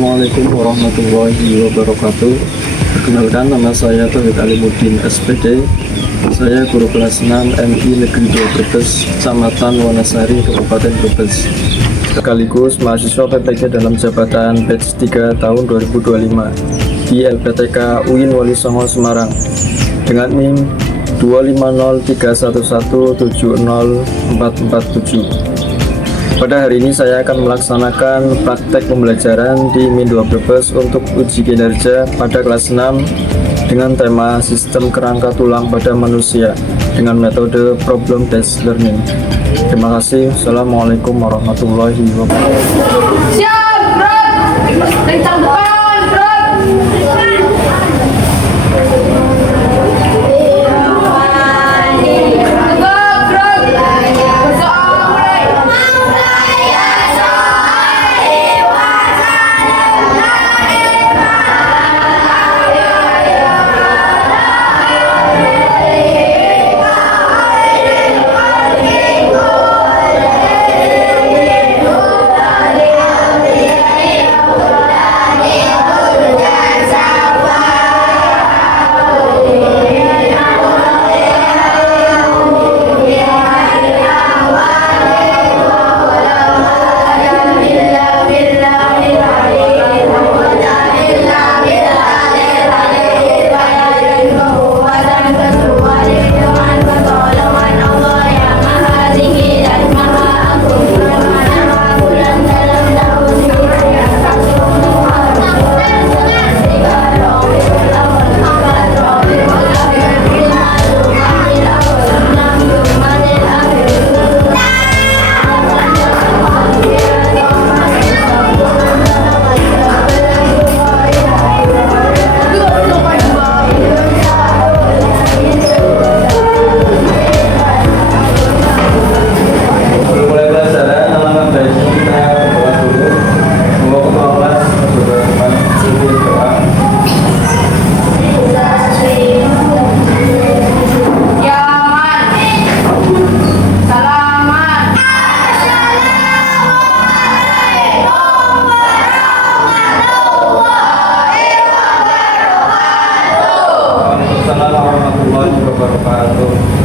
Assalamualaikum warahmatullahi wabarakatuh. Perkenalkan, nama saya Tauhid Alimuddin SPD. Saya guru kelas 6 MI Negeri 2 Brebes, Kecamatan Wonosari, Kabupaten Brebes. Sekaligus mahasiswa PPG dalam jabatan batch 3 tahun 2025 di LPTK UIN Wali Songo Semarang dengan NIM 25031170447. Pada hari ini saya akan melaksanakan praktek pembelajaran di MIN 2 Brebes untuk uji kinerja pada kelas 6 dengan tema sistem kerangka tulang pada manusia dengan metode problem based learning. Terima kasih. Assalamualaikum warahmatullahi wabarakatuh. Siap, bro. Kencang depan, bro.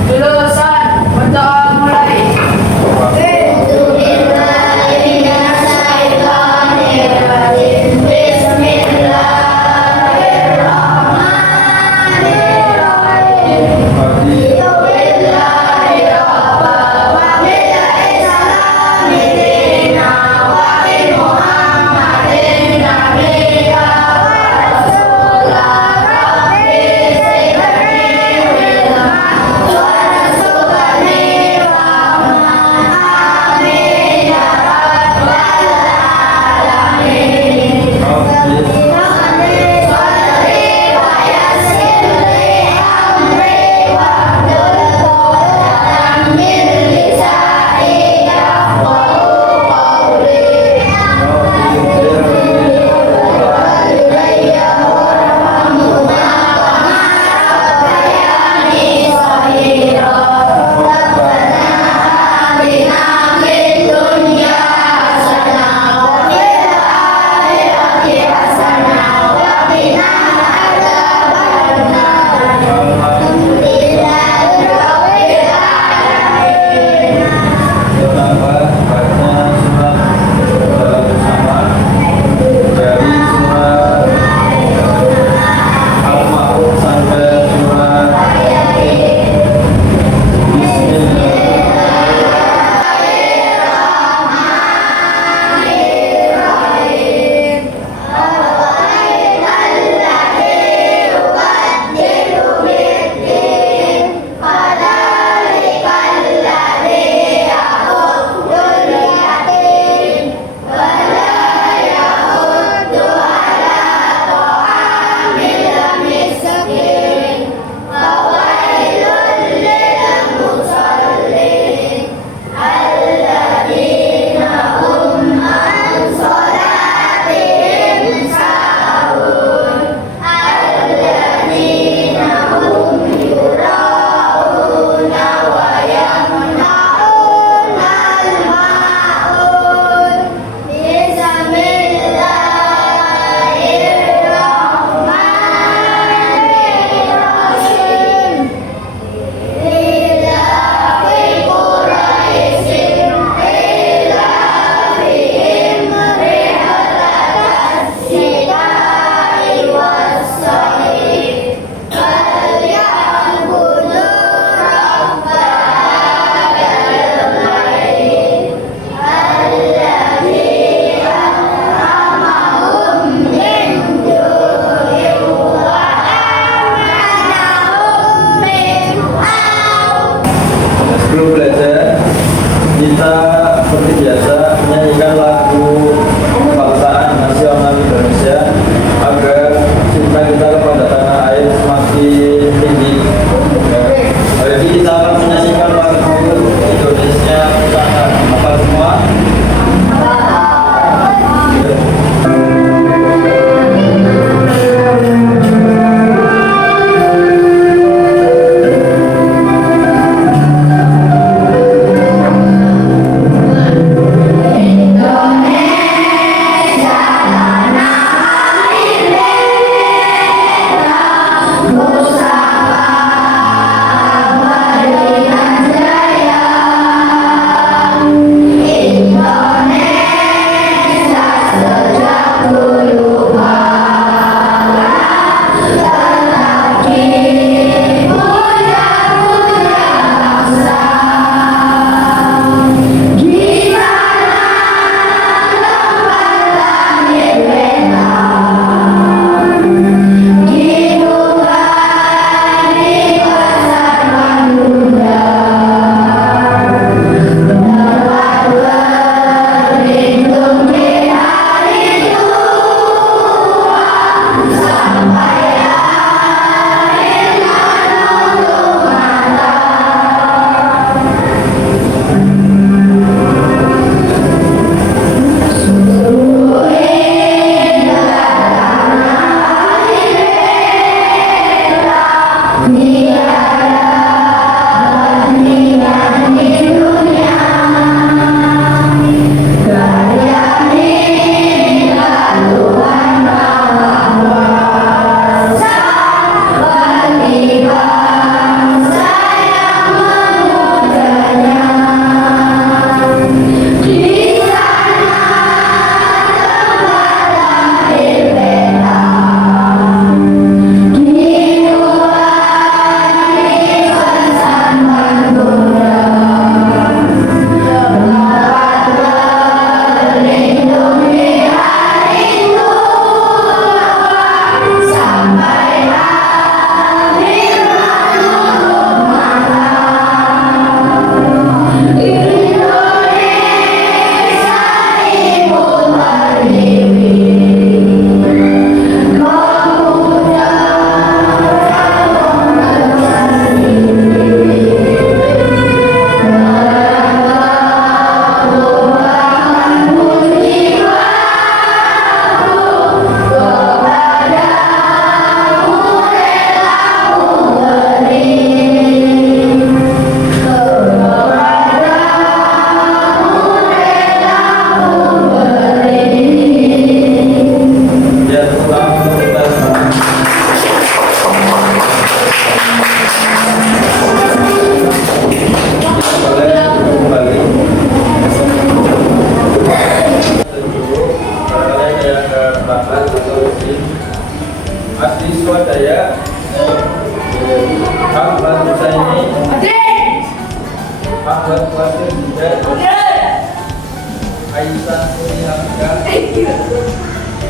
Lulusan, berdoa mulai.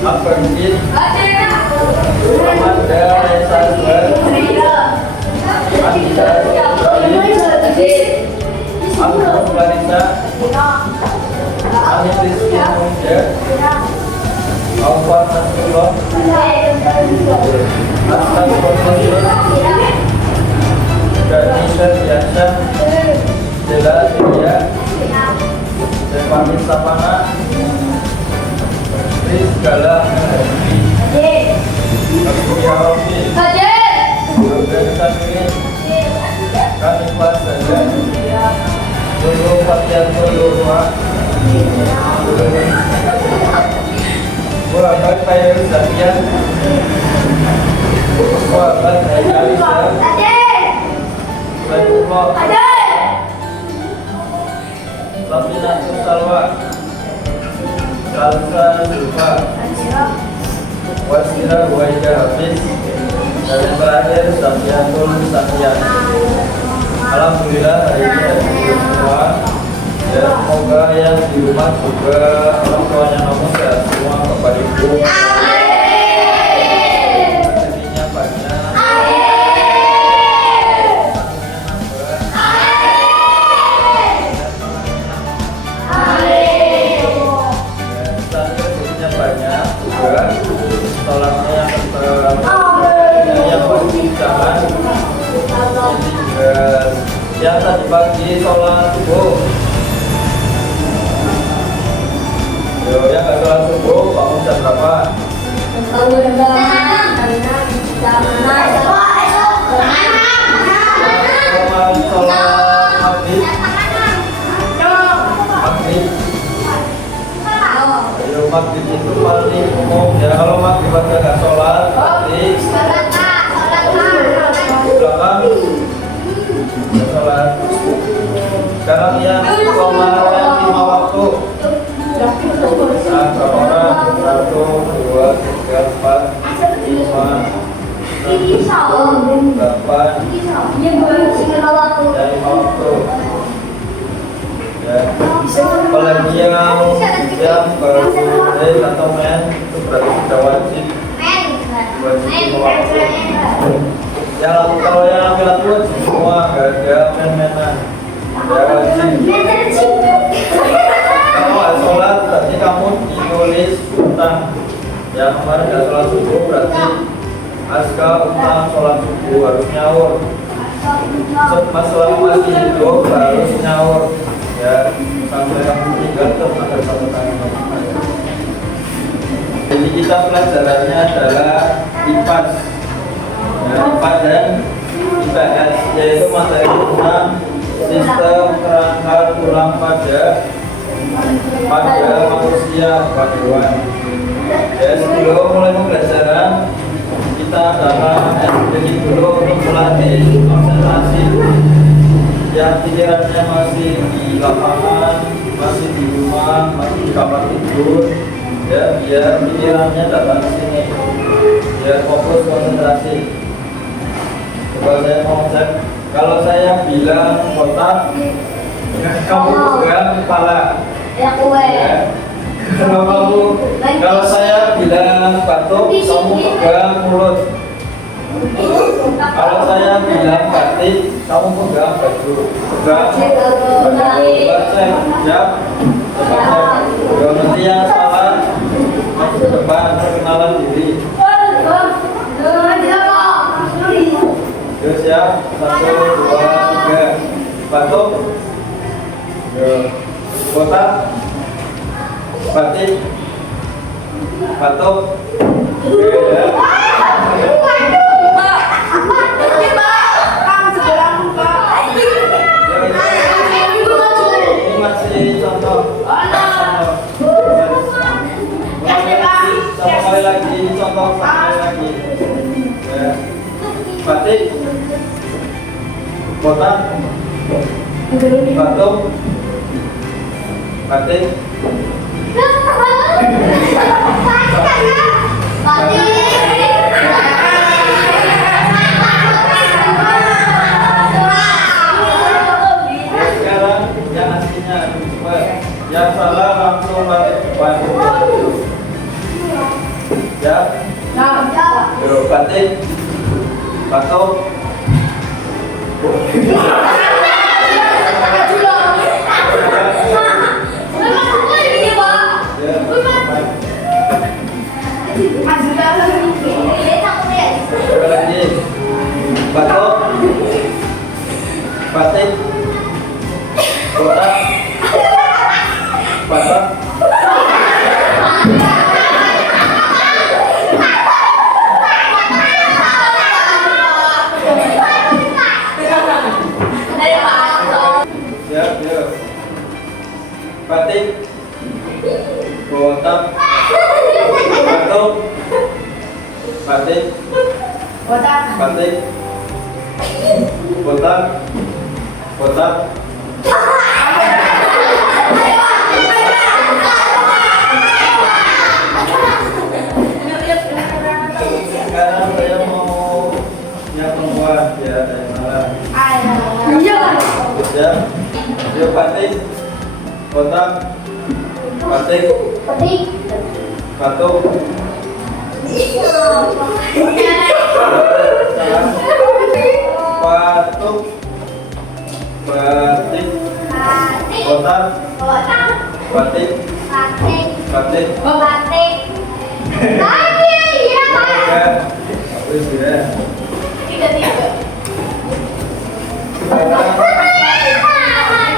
Albertin, Ada. Amanda, Elizabeth, Anissa, Agus Clarissa, Ani Rizky Muda, Alvan Nasrullah, Aslan Konsul, Danisha Biasa, Jela Julia, Stefani Sapana, Chris Gala Melati, Aguya Rofi, Organisasi Kanifas Saja, Dulu Patian Dulu Muhammad Khairul Zakian, Muhammad Aisyah, Baikullah, Lapinatus Salwa, Salsa Zulfa, Wasila Huwaida Hafiz, dan yang terakhir Safiatul Safian. Alhamdulillah hari ini ada semua. Ya, semoga yang di rumah juga orang tuanya namun sehat semua, Bapak Ibu. Rezekinya banyak. Rezekinya banyak juga. Tolaknya yang tetap yang jangan yang tadi pagi sholat subuh. Yo, yang nggak sholat subuh bangun jam berapa? Sholat maghrib. Maghrib. Ayo maghrib itu paling umum ya. Kalau maghrib aja nggak sholat, maghrib belakang ya sholat. Sekarang yang sholat 5 waktu. Nah, berapa orang? 1, 2, 3, 4, 5, 6, 8, ya 5 waktu. Ya. Apalagi yang baru mulai atau main itu berarti sudah wajib 5 waktu. Kalau yang laki-laki wajib semua, gak ada main-mainan. Ya wajib. Kalau nggak sholat berarti kamu ditulis utang. Yang kemarin nggak sholat subuh berarti aska utang sholat subuh harus nyaur. Masalah masih hidup harus nyaur. Ya sampai kamu tinggal tetap ada satu tanggung. Jadi kita pelajarannya adalah IPAS. Ya, IPAS dan IPS yaitu materi tentang sistem kerangka tulang pada manusia hewan. Ya, sebelum mulai pembelajaran kita adalah sedikit dulu untuk melatih konsentrasi yang pikirannya masih di lapangan, masih di rumah, masih di kamar tidur. Ya, biar pikirannya datang ke sini, biar fokus konsentrasi. Coba saya mau cek, kalau saya bilang kotak, kamu pegang kepala. Ya. Kalau saya bilang batuk, kamu pegang mulut. Kalau saya bilang batik, kamu pegang baju. Pegang baju. Siap. Kalau nanti yang salah, maju ke depan, perkenalan diri. Yuk siap. 1, 2, 3. Batuk. Kotak, batik, batuk. Ya. Ini masih contoh. Sama kali lagi, contoh sekali lagi. Ya. Batik, kotak, batuk, batik. Sekarang yang aslinya coba yang salah langsung balik depan. patik, botak, batak, siap, yuk. Patik, botak, batuk, patik, Botak. patik, botak, botak, sekarang saya mau yang perempuan ya, dari mana? Iya. Ya, yuk patik, botak, patik, batuk, batuk, batik, botak, batik, batik. Ya, habis ya.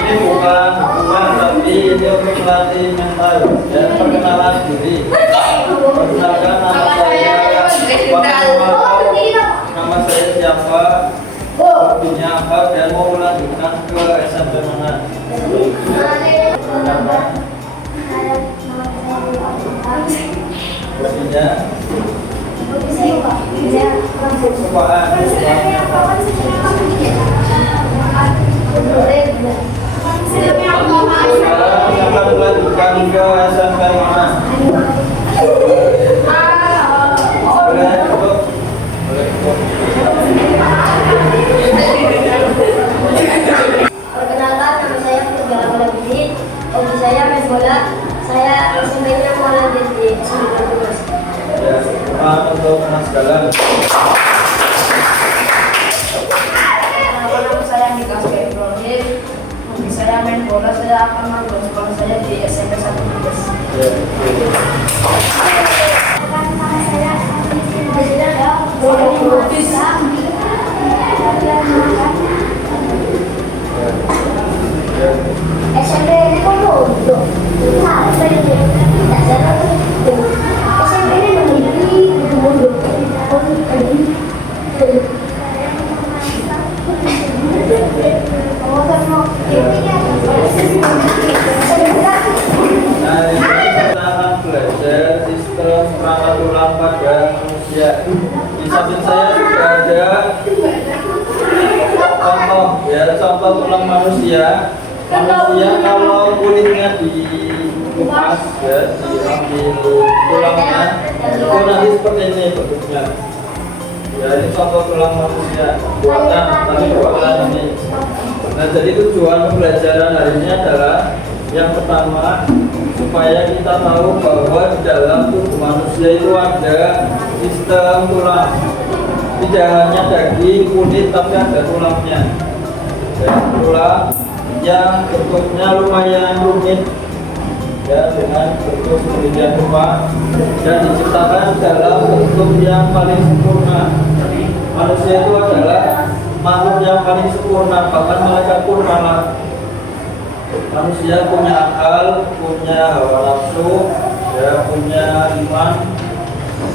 Ini bukan hukuman tapi ini untuk melatih mental ya, perkenalan diri. Perkenalkan nama saya nama saya siapa, waktunya apa, dan mau melanjutkan ke SMP mana. Waktunya apaan? Sekarang akan melanjutkan ke SMP mana? Boleh duduk. Boleh duduk. Perkenalkan, nama saya Putri Alhamdulillah. Hobi saya main bola. Saya SMP-nya mau lanjut di SMP Mas. Ya, selamat untuk anak sekalian. Nama saya Nikas Ibrahim. Hobi saya main bola. Saya akan masuk sekolah saya di SMP 1 Brebes. Ya, Nama saya Bola Brebes. ya. SMP ini kok bodoh. Nah, saya tidak sadar. SMP ini memiliki bodoh. Nah, ini kita akan belajar sistem perangkat tulang pada manusia. Di samping saya juga ada contoh ya, contoh tulang manusia. Manusia kalau kulitnya dikupas ya, diambil tulangnya, itu nanti seperti ini bentuknya. Ya, ini contoh tulang manusia buatan, tapi buatan ini. Nah, jadi tujuan pembelajaran hari ini adalah yang pertama, supaya kita tahu bahwa di dalam tubuh manusia itu ada sistem tulang. Tidak hanya daging, kulit, tapi ada tulangnya. Ya, tulang yang bentuknya lumayan rumit ya, dengan bentuk sedemikian rupa dan diciptakan dalam bentuk yang paling sempurna. Manusia itu adalah makhluk yang paling sempurna, bahkan malaikat pun malah. Manusia punya akal, punya hawa nafsu, ya, punya iman,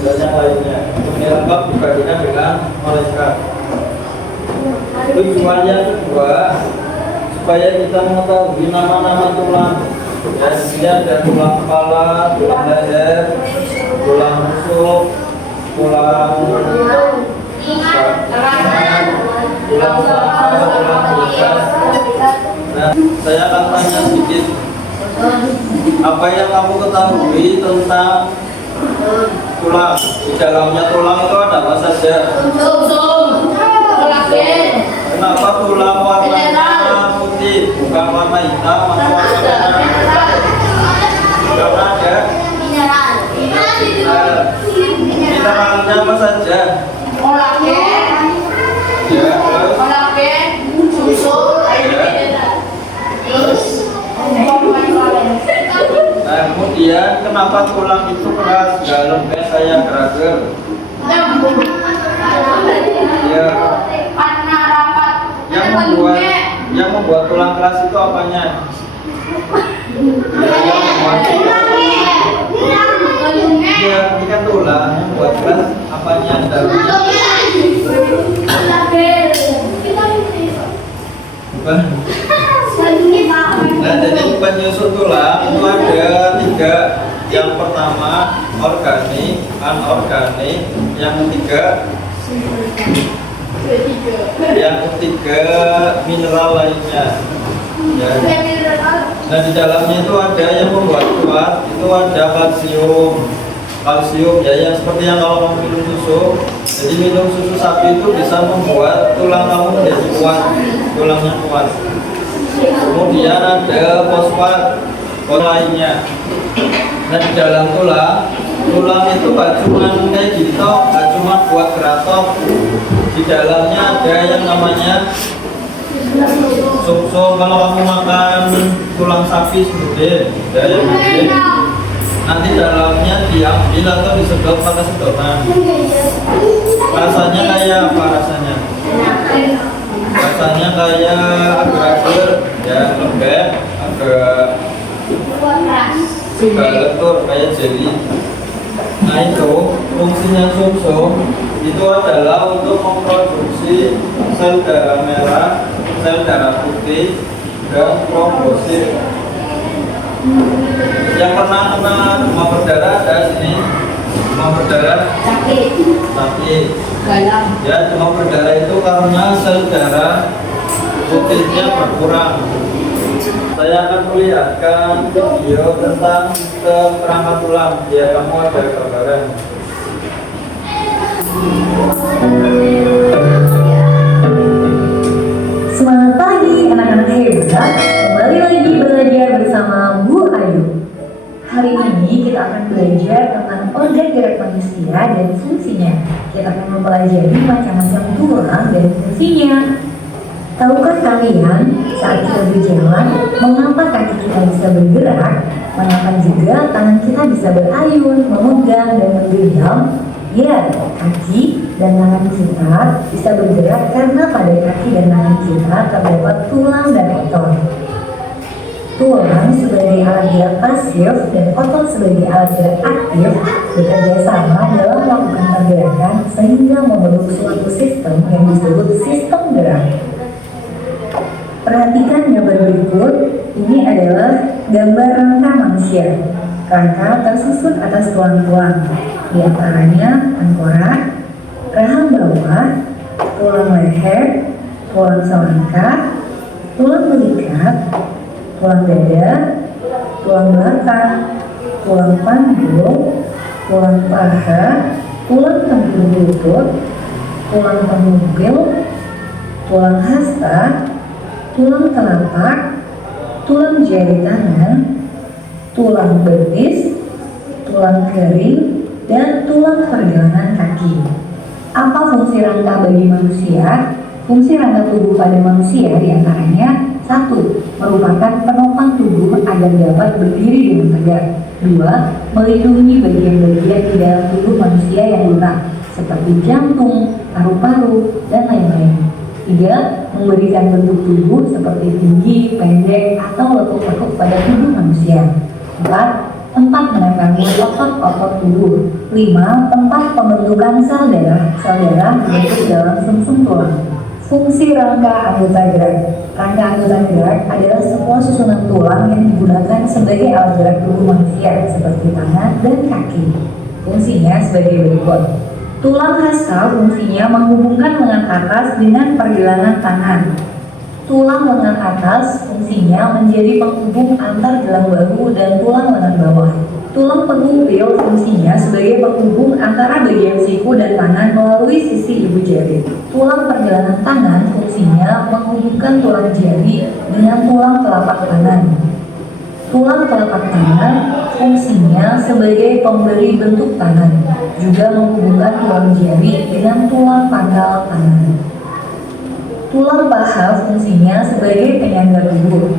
dan yang lainnya. Ini lengkap dibandingkan dengan malaikat. Tujuannya kedua, supaya kita mengetahui nama-nama tulang. Ya, di sini ada tulang kepala, tulang leher, tulang rusuk, tulang tangan, tulang paha, tulang belugas. Nah, saya akan tanya sedikit. Apa yang kamu ketahui tentang tulang? Di dalamnya tulang itu ada apa saja? Kenapa tulang warnanya putih, bukan warna hitam atau warna merah? Karena ada mineralnya apa saja? Ya, terus nah, kemudian kenapa tulang itu keras, nggak lembek kayak gerager? Ya, yang membuat tulang keras itu apanya? Ya, ini kan tulang yang buat keras apanya? Bukan. Nah, jadi penyusun tulang itu ada 3. Yang pertama organik, anorganik, yang ketiga mineral lainnya. Ya. Nah, di dalamnya itu ada yang membuat kuat, itu ada kalsium ya, yang seperti yang kalau minum susu. Jadi minum susu sapi itu bisa membuat tulang kamu menjadi kuat, tulangnya kuat. Kemudian ada fosfat lainnya. Nah, di dalam tulang itu gak cuma kayak gitu, gak cuma buat geratok. Di dalamnya ada yang namanya sum-sum. Kalau kamu makan tulang sapi segede, ya yang gede, nanti dalamnya diambil atau disedot pakai sedotan. Rasanya kayak apa rasanya? Rasanya kayak agar-agar, ya lembek, agak lentur kayak jelly. Nah, itu fungsinya sum-sum itu adalah untuk memproduksi sel darah merah, sel darah putih, dan trombosit. Yang pernah kena demam berdarah ada sini. Demam berdarah sakit. Ya, demam berdarah itu karena sel darah putihnya berkurang. Saya akan melihatkan video tentang kerangka tulang biar kamu ada gambaran. Semangat pagi anak-anak hebat, kembali lagi belajar bersama Bu Ayu. Hari ini kita akan belajar tentang organ gerak manusia dan fungsinya. Kita akan mempelajari macam-macam tulang dan fungsinya. Tahukah kalian saat kita berjalan, mengapa kaki kita bisa bergerak, mengapa juga tangan kita bisa berayun, memegang dan menggenggam? Ya, kaki dan tangan kita bisa bergerak karena pada kaki dan tangan kita terdapat tulang dan otot. Tulang sebagai alat gerak pasif dan otot sebagai alat gerak aktif bekerja sama dalam melakukan pergerakan sehingga membentuk suatu sistem yang disebut sistem gerak. Perhatikan gambar berikut, ini adalah gambar rangka manusia. Rangka tersusun atas tulang-tulang, di antaranya tengkorak, rahang bawah, tulang leher, tulang selangkah, tulang belikat, tulang dada, tulang belakang, tulang panggul, tulang paha, tulang tempurung lutut, tulang pengubil, tulang hasta, tulang telapak, tulang jari tangan, tulang betis, tulang kering, dan tulang pergelangan kaki. Apa fungsi rangka bagi manusia? Fungsi rangka tubuh pada manusia diantaranya 1. Merupakan penopang tubuh agar dapat berdiri dengan tegak. 2. Melindungi bagian-bagian di dalam tubuh manusia yang lunak, seperti jantung, paru-paru, dan lain-lain. 3. Memberikan bentuk tubuh seperti tinggi, pendek, atau lekuk-lekuk pada tubuh manusia. 4. Tempat menempelnya otot-otot tubuh. 5. Tempat pembentukan sel darah. Sel darah dibentuk dalam sumsum tulang. Fungsi rangka anggota gerak. Rangka anggota gerak adalah sebuah susunan tulang yang digunakan sebagai alat gerak tubuh manusia seperti tangan dan kaki. Fungsinya sebagai berikut. Tulang hasta fungsinya menghubungkan lengan atas dengan pergelangan tangan. Tulang lengan atas fungsinya menjadi penghubung antar gelang bahu dan tulang lengan bawah. Tulang pengumpil fungsinya sebagai penghubung antara bagian siku dan tangan melalui sisi ibu jari. Tulang pergelangan tangan fungsinya menghubungkan tulang jari dengan tulang telapak tangan. Tulang telapak tangan fungsinya sebagai pemberi bentuk tangan, juga menghubungkan tulang jari dengan tulang pangkal tangan. Tulang paha fungsinya sebagai penyangga tubuh.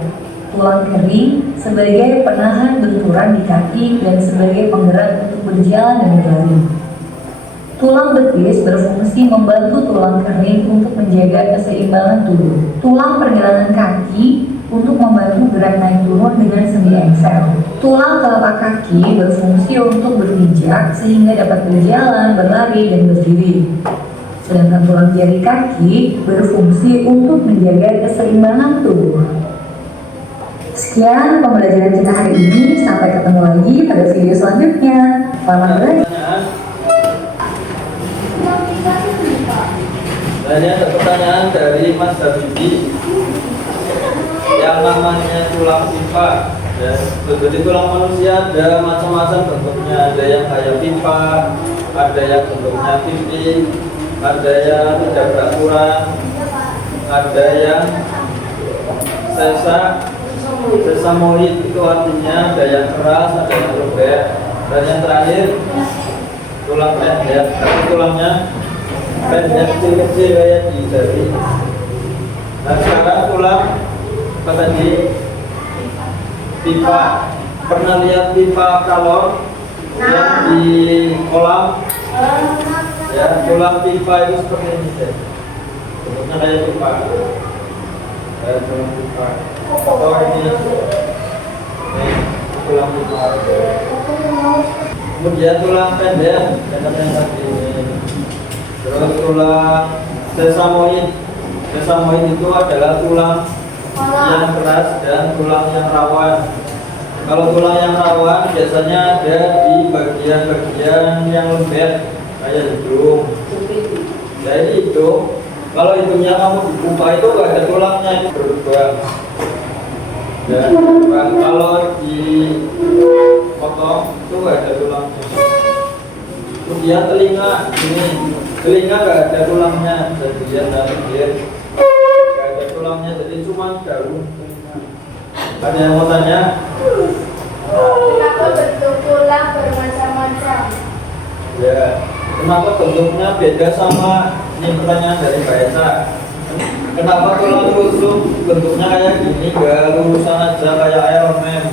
Tulang kering sebagai penahan benturan di kaki dan sebagai penggerak untuk berjalan dan berlari. Tulang betis berfungsi membantu tulang kering untuk menjaga keseimbangan tubuh. Tulang pergelangan kaki untuk membantu gerak naik turun dengan sendi engsel. Tulang telapak kaki berfungsi untuk berpijak sehingga dapat berjalan, berlari, dan berdiri. Sedangkan tulang jari kaki berfungsi untuk menjaga keseimbangan tubuh. Sekian pembelajaran kita hari ini. Sampai ketemu lagi pada video selanjutnya. Selamat belajar. Nah, ini ada pertanyaan dari Mas Habibie yang namanya tulang pipa. Ya, jadi tulang manusia ada macam-macam bentuknya. Ada yang kayak pipa, ada yang bentuknya pipi, ada yang tidak beraturan, ada yang sesamoid, itu artinya ada yang keras, ada yang lembek, dan yang terakhir tulang pendek. Tapi tulangnya pendek kecil-kecil kayak di jari. Nah, sekarang tulang apa tadi? Pipa. Pernah lihat pipa kalor yang di kolam? Ya, tulang pipa itu seperti ini deh. Bentuknya kayak pipa. Kayak tulang pipa. Atau ini tulang pipa. Kemudian tulang pendek yang tadi ini. Terus tulang sesamoid. Sesamoid itu adalah tulang yang keras dan tulang yang rawan. Kalau tulang yang rawan biasanya ada di bagian-bagian yang lembek kayak hidung. Ya, ini hidung. Kalau hidungnya kamu dibuka itu gak ada tulangnya, itu berubah. Ya, kalau dipotong itu gak ada tulangnya. Kemudian telinga ini. Telinga gak ada tulangnya, bisa dilihat dari pinggir. Gak ada tulangnya, jadi cuma daun telinga. Ada yang mau tanya? Kenapa bentuk tulang bermacam-macam? Ya, kenapa bentuknya beda sama ini pertanyaan dari Mbak Esa? Kenapa tulang rusuk bentuknya kayak gini, gak lurusan aja kayak Iron Man?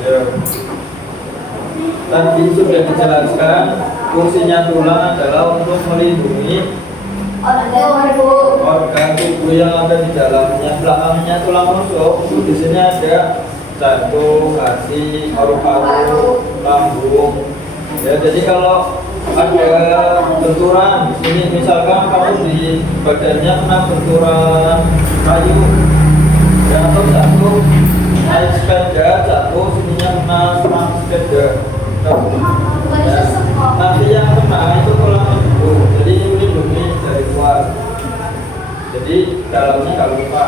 Ya. Tadi sudah dijelaskan, fungsinya tulang adalah untuk melindungi organ tubuh yang ada di dalamnya. Belakangnya tulang rusuk, di sini ada jantung, hati, paru-paru, lambung. Ya, jadi kalau ada benturan di sini, misalkan kamu di badannya kena benturan kayu, ya, atau jatuh naik sepeda, jatuh sininya kena serang sepeda. Ya, nanti yang kena itu tulang itu, jadi ini melindungi dari luar. Jadi dalamnya nggak lupa.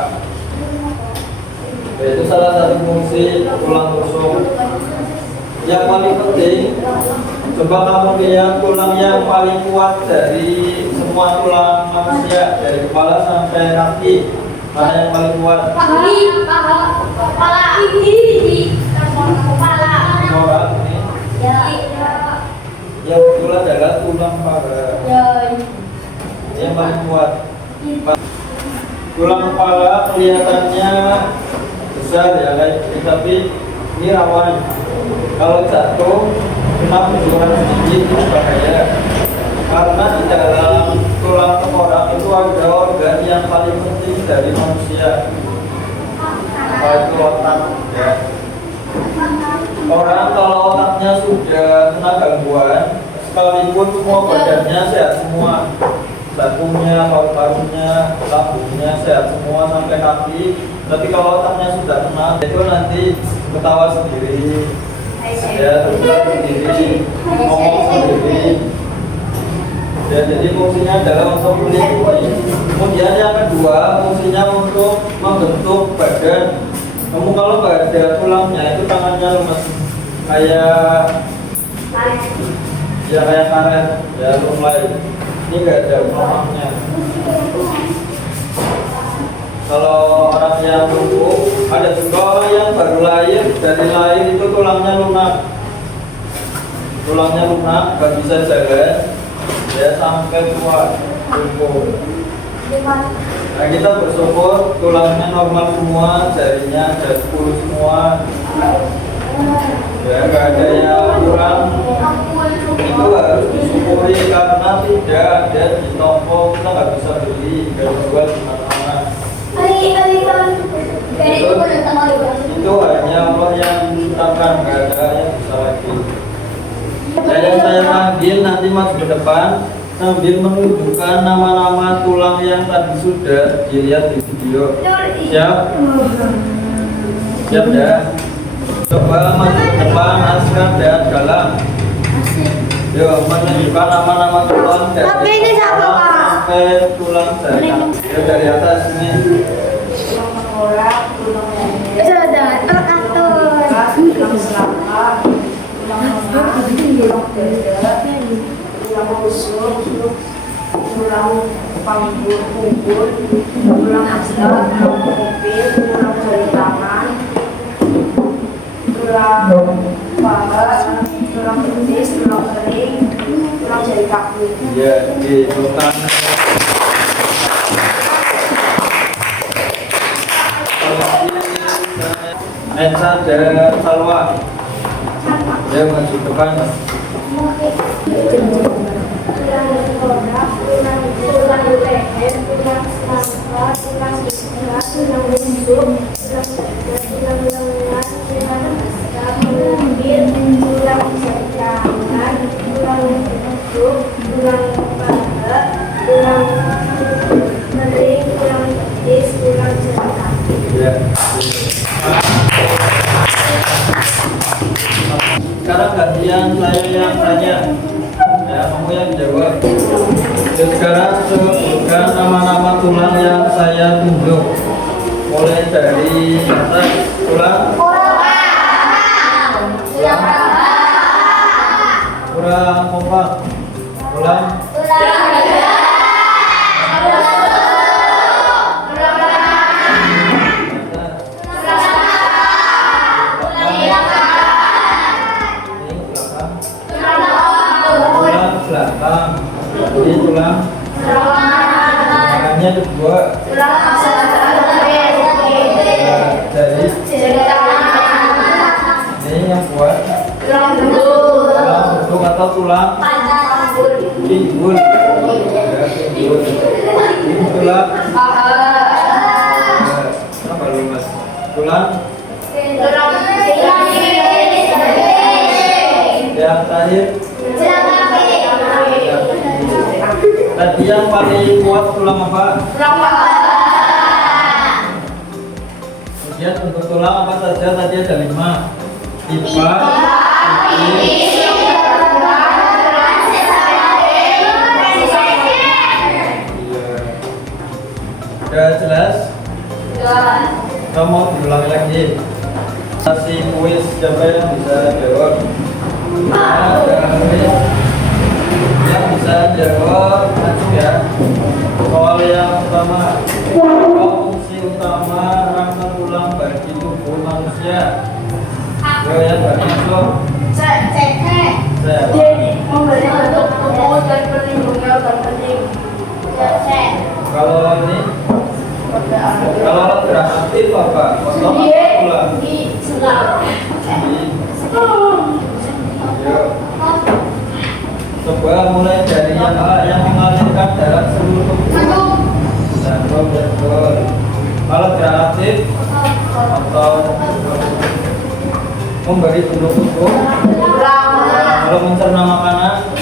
Itu salah satu fungsi tulang rusuk. Yang paling penting, coba kamu lihat tulang yang paling kuat dari semua tulang manusia, dari kepala sampai kaki. Mana yang paling kuat? Kepala, gigi, kepala. Orang ini. Yang betul adalah tulang paha. Yang paling kuat. Tulang kepala kelihatannya besar ya, tapi ini rawan. Kalau jatuh kena benturan sedikit itu bahaya. Karena di dalam tulang tengkorak itu ada organ yang paling penting dari manusia, yaitu otak. Ya. Orang kalau otaknya sudah kena gangguan, sekalipun semua badannya sehat semua, jantungnya, paru-parunya, lambungnya sehat semua sampai kaki, tapi kalau otaknya sudah kena, itu nanti ketawa sendiri, ya, terus sendiri, ngomong sendiri. Ya, jadi fungsinya adalah untuk melindungi. Kemudian yang kedua, fungsinya untuk membentuk badan. Kamu kalau nggak ada tulangnya itu tangannya lemas, kayak karet, ya, lumlai. Ini nggak ada tulangnya. Kalau orang yang lumpuh, ada juga orang yang baru lahir, dari lahir itu tulangnya lunak. Tulangnya lunak, nggak bisa jalan, ya, sampai tua lumpuh. Nah, kita bersyukur tulangnya normal semua, jarinya ada 10 semua, ya, nggak ada yang kurang. itu harus disyukuri karena tidak ada di toko, kita nggak bisa beli, nggak jual di mana-mana. Itu hanya Allah yang menciptakan, nggak ada yang bisa lagi. Saya panggil nanti maju ke depan sambil menunjukkan nama-nama tulang yang tadi sudah dilihat di video. Siap? Siap ya? Coba maju ke depan, naskah dan dalam. Yuk, menunjukkan nama-nama tulang dari sampai tulang dari dari atas ini. Tulang tengkorak, tulang leher, tulang selangkah, tulang lengan, tulang dada, tulang rusuk, tulang punggung, tulang asam, tulang kuping, tulang jari tangan, tulang paha, tulang betis, tulang kering, tulang jari kaki. Ya, di tulang. Ensa dan Salwa. Ya, maju depan. Ya. Sekarang gantian saya yang tanya, ya kamu yang jawab. Sekarang sebutkan nama-nama tulang yang saya tunjuk. Mulai dari atas, tulang kompak, tulang belakang, ini tulang tangannya kedua dari ini yang buat tulang punggung atau tulang pinggul, ini tulang apa lu mas? Tulang yang terakhir. Tadi yang paling kuat tulang apa? Tulang paha. Kemudian untuk tulang apa saja tadi ada 5. Pipa, sudah jelas? Kamu mau diulang lagi? Kasih kuis siapa yang bisa jawab? Yang bisa jawab maju ya. Soal yang pertama, apa fungsi utama rangka tulang bagi tubuh manusia? Yo yang bagi masuk. Memberi bentuk tubuh dan pelindungnya organ penting. Kalau ini, kalau gerak aktif apa? Otot tulang. Yo. Coba mulai dari yang A yang mengalirkan darah seluruh tubuh. Betul. Kalau gerak aktif atau memberi bentuk tubuh. Kalau mencerna makanan.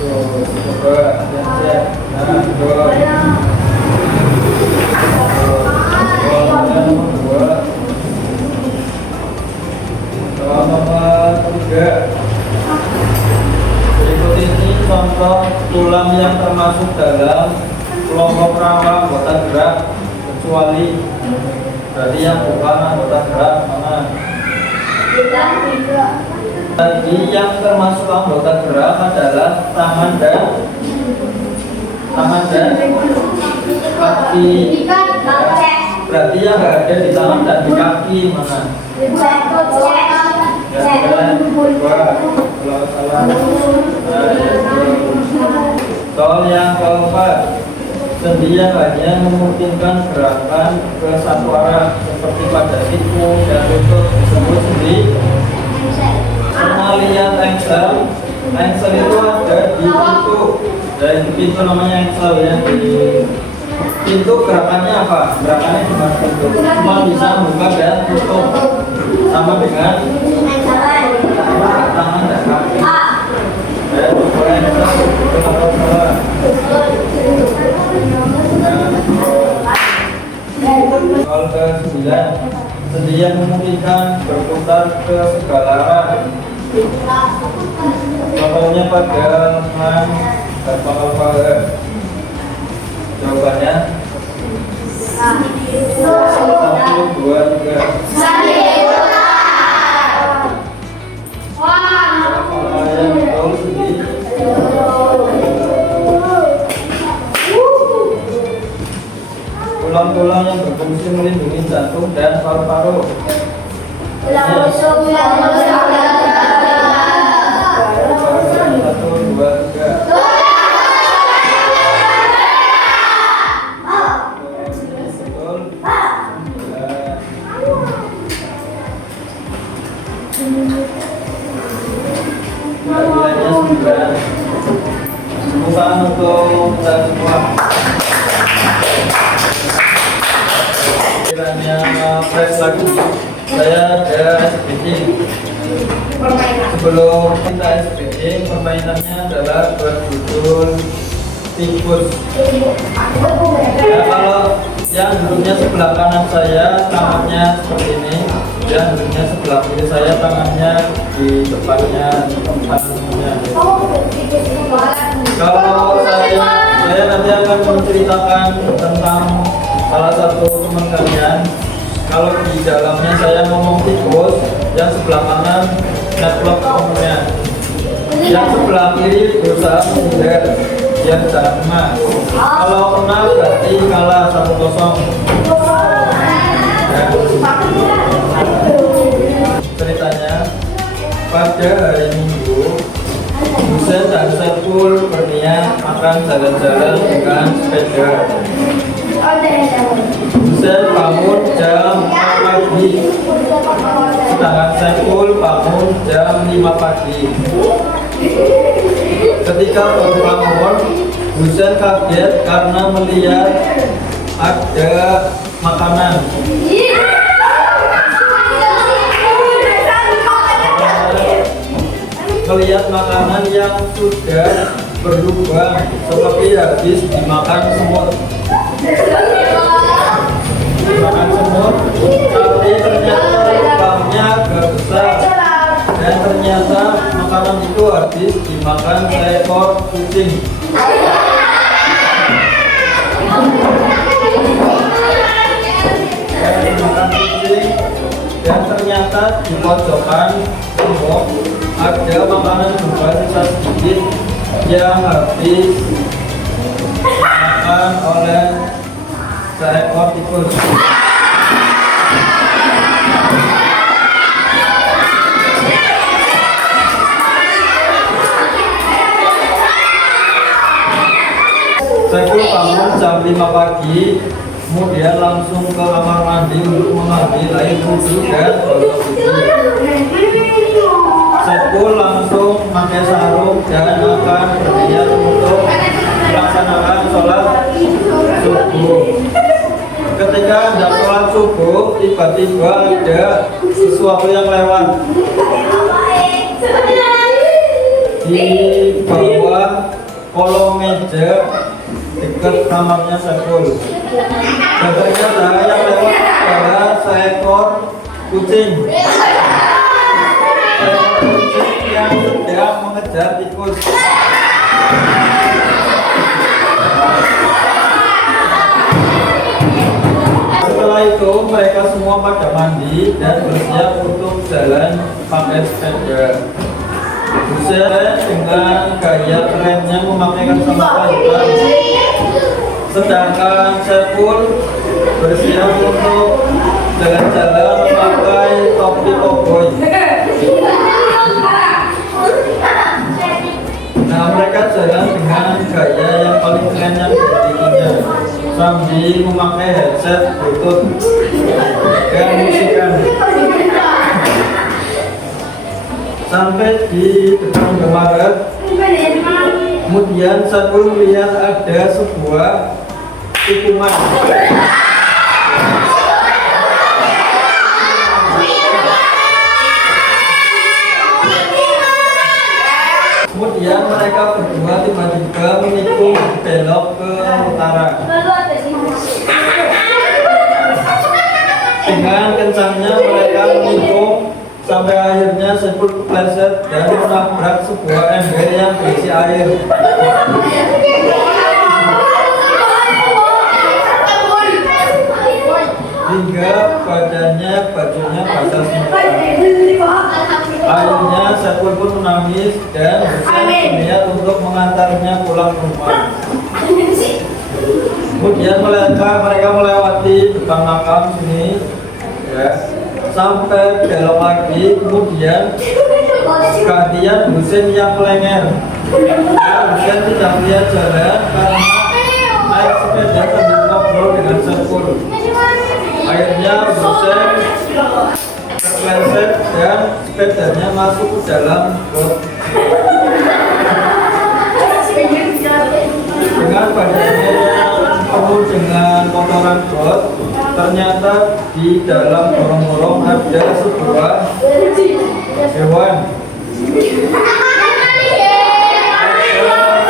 Coba lihat. Nah, dua. Nomor 3. Berikut ini contoh tulang yang termasuk dalam kelompok rawa anggota gerak kecuali berarti yang bukan anggota gerak mana? Tadi yang termasuk anggota gerak adalah tangan dan kaki. Berarti yang nggak ada di tangan dan di kaki mana? Soal yang keempat, sendi yang hanya memungkinkan gerakan ke satu arah seperti pada siku dan lutut disebut sendi. Semua pernah lihat engsel? Engsel itu ada di pintu. Dan di pintu namanya engsel ya. Di pintu gerakannya apa? Gerakannya cuma pintu. Cuma bisa buka dan tutup. Sama dengan tangan dan kaki. Dan buka engsel ke bawah. Soal ke-9, sedia memungkinkan berputar ke segala arah. Contohnya pada lengan dan pangkal paha. Jawabannya 1, 2, 3. Yang betul sedih. Tulang-tulang yang berfungsi melindungi jantung dan paru-paru. Satu, dua, tiga. Betul. Nilainya 9. Bukan untuk kita semua. Kiranya fresh lagi, saya ada speeding. Sebelum kita speeding, permainannya adalah berjudul tikus. Ya, kalau yang duduknya sebelah kanan saya, tangannya seperti ini. Yang duduknya sebelah kiri saya, tangannya di depannya, tangannya. Kalau saya nanti akan menceritakan tentang salah satu teman kalian. Kalau di dalamnya saya ngomong tikus, yang sebelah kanan ngeplok temennya, yang sebelah kiri berusaha menghindar, dia sama. Kalau kena berarti kalah 1-0. Ya. Ceritanya pada hari Minggu, Husein dan Saiful berniat akan jalan-jalan dengan sepeda. Husein bangun jam 4 pagi, sedangkan Saiful bangun jam 5 pagi. Ketika baru bangun, Husein kaget karena melihat ada makanan. Melihat makanan yang sudah berlubang seperti habis dimakan semut. Dimakan semut, tapi ternyata lubangnya agak besar. Dan ternyata makanan itu habis dimakan seekor kucing. Dimakan kucing, dan ternyata di pojokan tembok ada makanan berupa sisa sedikit yang habis dimakan oleh seekor tikus. Saiful bangun jam 5 pagi, kemudian langsung ke kamar mandi untuk mengambil air wudhu dan gosok gigi. Saiful langsung pakai sarung dan akan berniat untuk melaksanakan sholat subuh. Ketika hendak sholat subuh, tiba-tiba ada sesuatu yang lewat di bawah kolong meja dekat kamarnya Saiful. Dan ternyata yang lewat adalah seekor kucing. Yang sedang mengejar tikus. Setelah itu mereka semua pada mandi dan bersiap untuk jalan pakai sepeda. Husein dengan gaya kerennya memakai kacamata hitam, sedangkan Saiful bersiap untuk jalan-jalan memakai topi koboi. Nah, mereka jalan dengan gaya yang paling keren yang dimilikinya, sambil memakai headset Bluetooth dan musikan. sampai di depan Indomaret. Kemudian Saiful melihat ada sebuah tikungan. Kemudian mereka berdua tiba-tiba menikung belok ke utara. Dengan kencangnya mereka menikung sampai akhirnya Saiful kepleset dan menabrak sebuah ember yang berisi air. Hingga bajunya basah semua. Akhirnya Saiful pun menangis dan Husain berniat untuk mengantarnya pulang ke rumah. Kemudian mereka melewati depan makam sini, ya, sampai belok lagi. Kemudian gantian Husain yang melenger. Husain tidak melihat jalan karena naik sepeda sambil ngobrol dengan Saiful. Akhirnya Husain terpleset dan sepedanya masuk ke dalam got. Dengan badannya penuh dengan kotoran got, ternyata di dalam gorong-gorong ada sebuah hewan.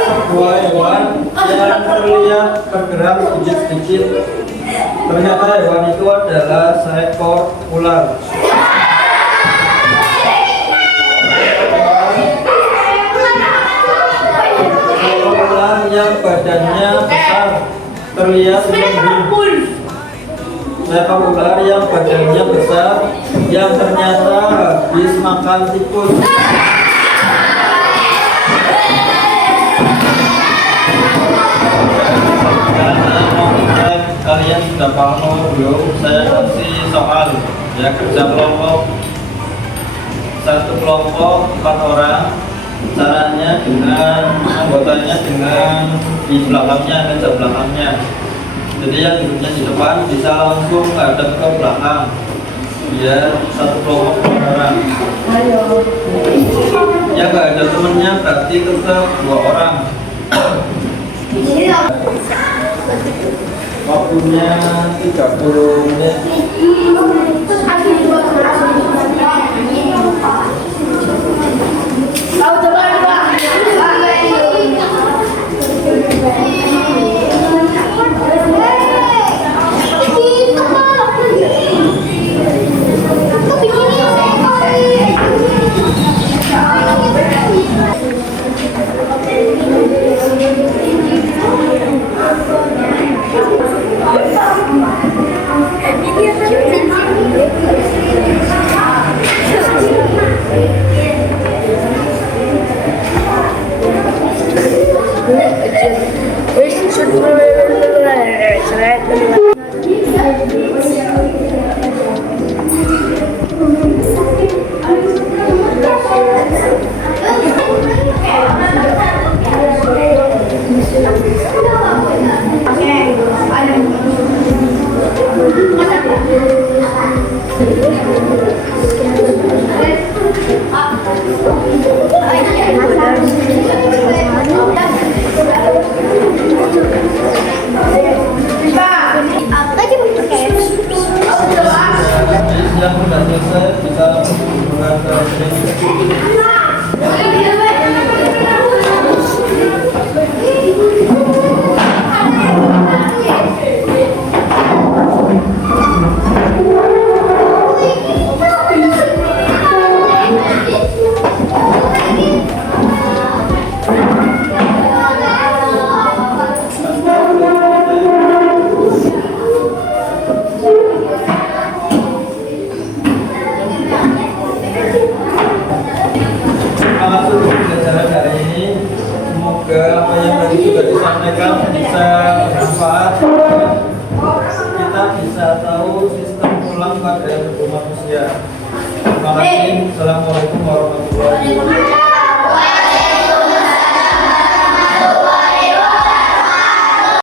Sebuah hewan yang terlihat bergerak sedikit-sedikit. Ternyata hewan itu adalah seekor ular. Ular yang badannya besar, terlihat lembut. Seekor ular yang badannya besar, yang ternyata habis makan tikus. Kalian sudah paham belum? Saya kasih soal, ya, kerja kelompok. Satu kelompok 4 orang. Caranya dengan anggotanya dengan di belakangnya, meja belakangnya. Jadi yang duduknya di depan bisa langsung menghadap ke belakang. Ya, satu kelompok 4 orang. Ya, nggak ada temennya berarti tetap 2 orang. Waktunya 30 menit. Yang sudah selesai bisa menggunakan disampaikan bisa bermanfaat. Kita bisa tahu sistem tulang pada tubuh manusia. Terima kasih. Assalamualaikum warahmatullahi wabarakatuh.